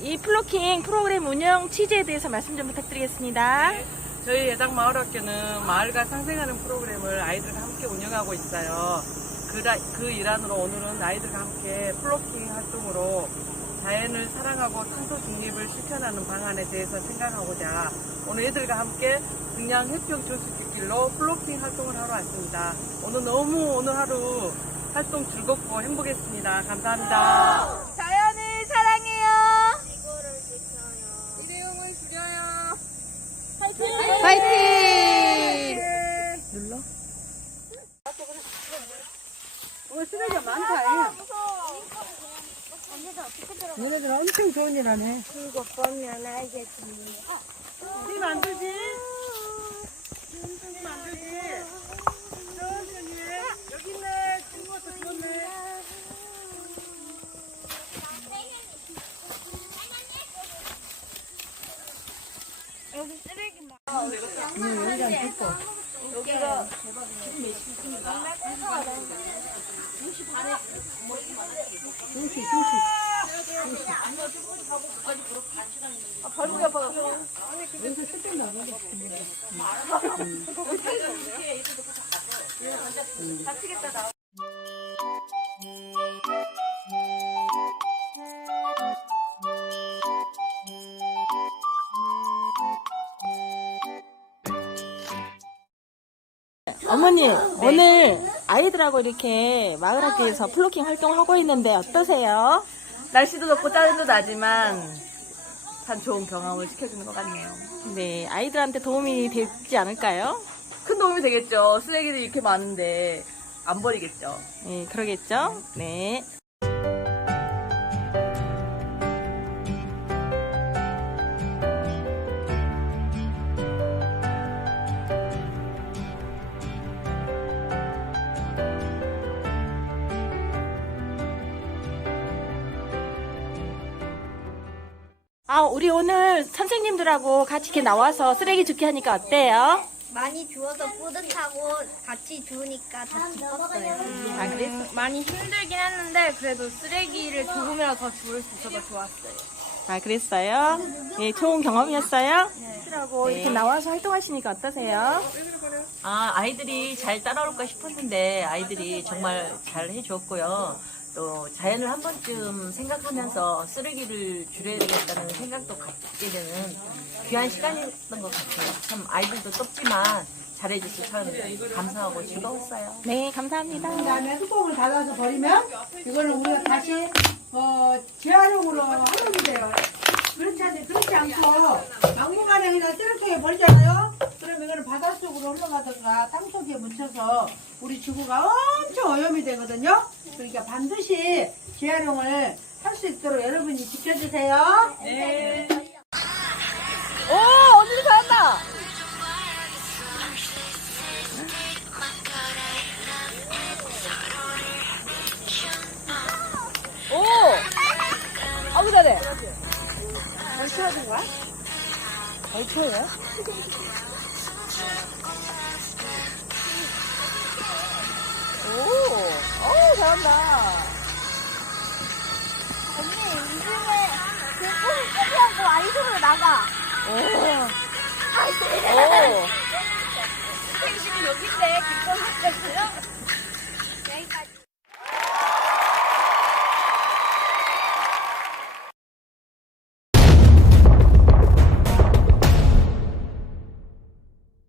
네, 이 플로킹 프로그램 운영 취지에 대해서 말씀 좀 부탁드리겠습니다. 저희 예당 마을학교는 마을과 상생하는 프로그램을 아이들과 함께 운영하고 있어요. 그, 라- 그 일환으로 오늘은 아이들과 함께 플로킹 활동으로 자연을 사랑하고 탄소 중립을 실천하는 방안에 대해서 생각하고자 오늘 애들과 함께 등양 해평 조수길로 플로킹 활동을 하러 왔습니다. 오늘 너무 오늘 하루 활동 즐겁고 행복했습니다. 감사합니다. 자연을 사랑해요. 일회용을 줄여요. 파이팅! 눌러. 오늘 쓰레기가 많다. 얘네들 엄청 좋은 일 하네. 이거 보면 알겠지. 뛰면 안 되지? 뛰면 안 되지? 천천히 해. 여기 있네. 친구가 죽었네. 여기 쓰레기 막. 어머니, 오늘 아이들하고 이렇게 마을 학교에서 플로킹 활동하고 있는데 어떠세요? 날씨도 덥고 땀도 나지만 참 좋은 경험을 시켜주는 것 같네요. 네, 아이들한테 도움이 되지 않을까요? 큰 도움이 되겠죠. 쓰레기들이 이렇게 많은데 안 버리겠죠. 네, 그러겠죠? 네. 아, 우리 오늘 선생님들하고 같이 이렇게 나와서 쓰레기 줍기 하니까 어때요? 많이 주워서 뿌듯하고 같이 주우니까 더 기뻤어요. 아, 그랬어? 많이 힘들긴 했는데 그래도 쓰레기를 조금이라도 더 주울 수 있어서 좋았어요. 아, 그랬어요? 네, 좋은 경험이었어요? 하고 이렇게 나와서 활동하시니까 어떠세요? 아, 아이들이 잘 따라올까 싶었는데 아이들이 정말 잘 해줬고요. 또 자연을 한 번쯤 생각하면서 쓰레기를 줄여야 되겠다는 생각도 갖게 되는 귀한 시간이었던 것 같아요. 참 아이들도 덥지만 잘해줘서 참 감사하고 즐거웠어요. 네, 감사합니다. 그 다음에 뚜껑을 닫아서 버리면 이거는 우리가 다시 어, 재활용으로 활용이 돼요. 그렇지 않지 그렇지 않고 막무가내 그냥 쓰레기통에 버리잖아요. 그럼 이거는 바닷속으로 흘러가다가 땅속에 묻혀서 우리 지구가 엄청 오염이 되거든요. 그러니까 반드시 재활용을 할 수 있도록 여러분이 지켜주세요. 오, 언니 잘한다! 오! 아우, 잘해. 얼추 하는 거야? 얼추예요? 잘한다. 언니 요즘에 그 뽀뽀하고 아이돌로 나가. 오, 아이돌. 오.